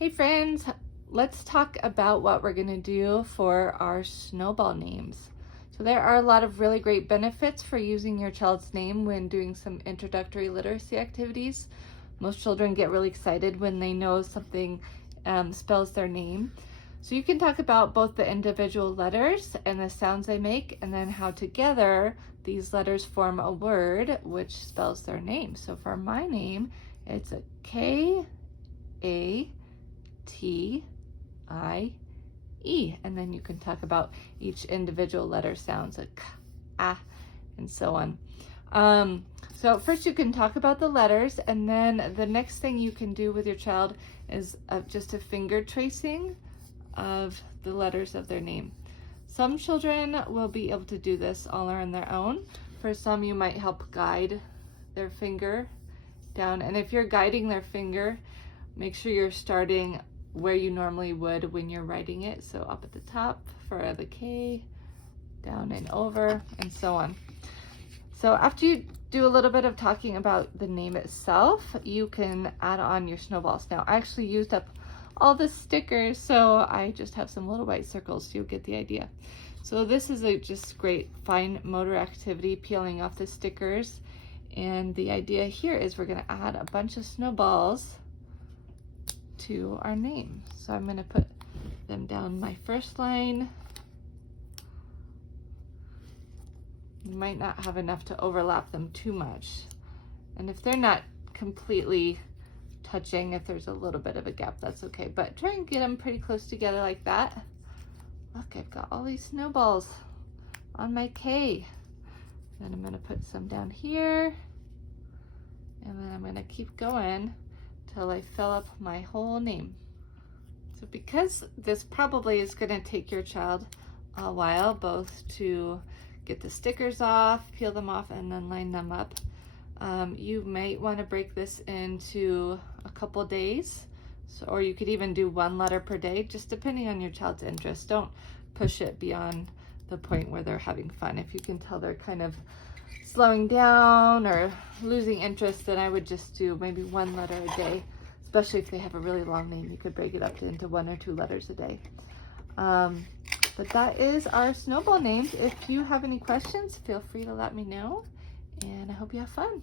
Hey friends, let's talk about what we're going to do for our Snowball names. So there are a lot of really great benefits for using your child's name when doing some introductory literacy activities. Most children get really excited when they know something spells their name. So you can talk about both the individual letters and the sounds they make, and then how together these letters form a word which spells their name. So for my name, it's a K-A-T-I-E, and then you can talk about each individual letter sounds like k, a, and so on. So first you can talk about the letters, and then the next thing you can do with your child is just a finger tracing of the letters of their name. Some children will be able to do this all on their own. For some, you might help guide their finger down, and if you're guiding their finger, make sure you're starting where you normally would when you're writing it. So up at the top for the K, down and over, and so on. So after you do a little bit of talking about the name itself, you can add on your snowballs. Now, I actually used up all the stickers, so I just have some little white circles, so you'll get the idea. So this is a just great fine motor activity, peeling off the stickers. And the idea here is we're gonna add a bunch of snowballs to our name. So I'm gonna put them down my first line. You might not have enough to overlap them too much. And if they're not completely touching, if there's a little bit of a gap, that's okay. But try and get them pretty close together like that. Look, I've got all these snowballs on my K. Then I'm gonna put some down here. And then I'm gonna keep going till I fill up my whole name. So because this probably is gonna take your child a while, both to get the stickers off, peel them off, and then line them up, you might want to break this into a couple days. So, or you could even do one letter per day, just depending on your child's interest. Don't push it beyond the point where they're having fun. If you can tell they're kind of slowing down or losing interest, then I would just do maybe one letter a day, especially if they have a really long name. You could break it up into 1 or 2 letters a day. But that is our snowball names. If you have any questions, feel free to let me know, and I hope you have fun.